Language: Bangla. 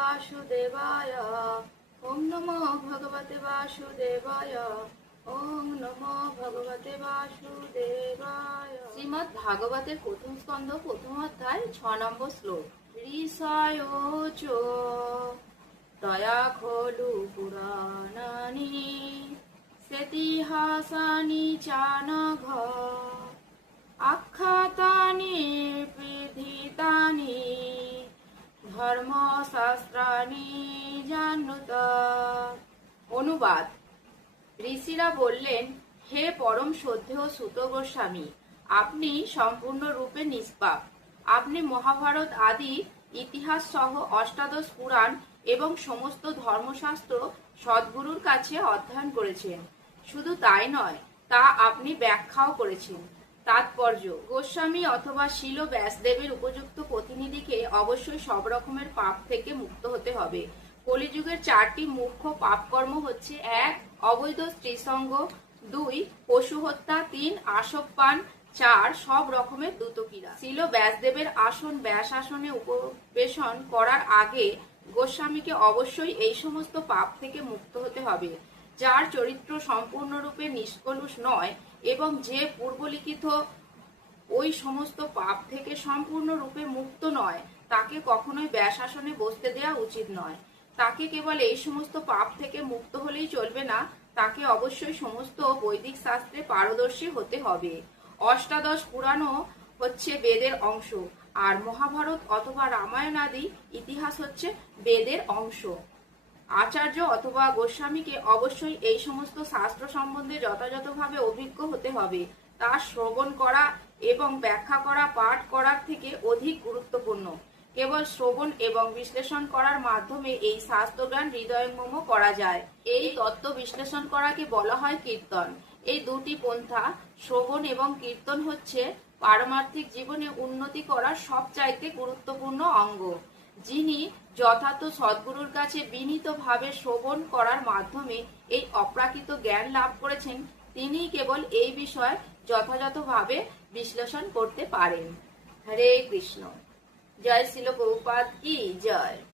वासुदेवाय। ओम नमो भगवते वासुदेवाय। ओम नमो भगवते वासुदेवाय। श्रीमद् भागवतेर प्रथम स्कंद प्रथम अध्याय 6 নম্বর শ্লোক। ঋষায় চ তয়া খলু পুরাণানি সেতিহাসানি চানঘ আখ্যাতানি বিধিতানি ধর্মশাস্ত্রানি জানুত। অনুবাদ। ঋষিরা বললেন, হে পরম শ্রদ্ধেয় সুত গোস্বামী, আপনি সম্পূর্ণরূপে নিষ্পাপ। আপনি মহাভারত আদি ইতিহাস সহ অষ্টাদশ পুরাণ এবং সমস্ত ধর্মশাস্ত্র সদ্গুরুর কাছে অধ্যয়ন করেছেন। শুধু তাই নয়, তা আপনি ব্যাখ্যাও করেছেন। তাৎপর্য: গোস্বামী অথবা শিল ব্যাসদেবের উপযুক্ত প্রতিনিধিকে অবশ্যই সব রকমের পাপ থেকে মুক্ত হতে হবে। কলিযুগের 4টি মুখ্য পাপকর্ম হচ্ছে: 1. অবৈধ স্ত্রীসঙ্গ, 2. পশু হত্যা, 3. আসবপান, 4. সব রকমের দ্যুতক্রীড়া। শিল ব্যাসদেবের আসন ব্যাস আসনে উপবেশন করার আগে গোস্বামীকে অবশ্যই এই সমস্ত পাপ থেকে মুক্ত হতে হবে। যার চরিত্র সম্পূর্ণরূপে নিষ্কলুষ নয় এবং যে পূর্বলিখিত ওই সমস্ত পাপ থেকে সম্পূর্ণরূপে মুক্ত নয়, তাকে কখনোই ব্যাসাসনে বসতে দেওয়া উচিত নয়। তাকে কেবল এই সমস্ত পাপ থেকে মুক্ত হলেই চলবে না, তাকে অবশ্যই সমস্ত বৈদিক শাস্ত্রে পারদর্শী হতে হবে। অষ্টাদশ পুরাণও হচ্ছে বেদের অংশ, আর মহাভারত অথবা রামায়ণ আদি ইতিহাস হচ্ছে বেদের অংশ। আচার্য অথবা গোস্বামীকে অবশ্যই এই সমস্ত শাস্ত্র সম্বন্ধে যথাযথভাবে অভিজ্ঞ হতে হবে। তা শ্রবণ করা এবং ব্যাখ্যা করা পাঠ করার থেকে অধিক গুরুত্বপূর্ণ। কেবল শ্রবণ এবং বিশ্লেষণ করার মাধ্যমে এই শাস্ত্রজ্ঞান হৃদয়ঙ্গম করা যায়। এই তত্ত্ব বিশ্লেষণ করাকে বলা হয় কীর্তন। এই দুটি পন্থা, শ্রবণ এবং কীর্তন, হচ্ছে পারমার্থিক জীবনে উন্নতি করার সবচাইতে গুরুত্বপূর্ণ অঙ্গ। যিনি যথার্থ সদ্গুরুর কাছে বিনীতভাবে শ্রবণ করার মাধ্যমে এই অপ্রাকৃত জ্ঞান লাভ করেছেন, তিনিই কেবল এই বিষয় যথাযথভাবে বিশ্লেষণ করতে পারেন। হরে কৃষ্ণ। জয় শিল প্রভুপাদ কি জয়।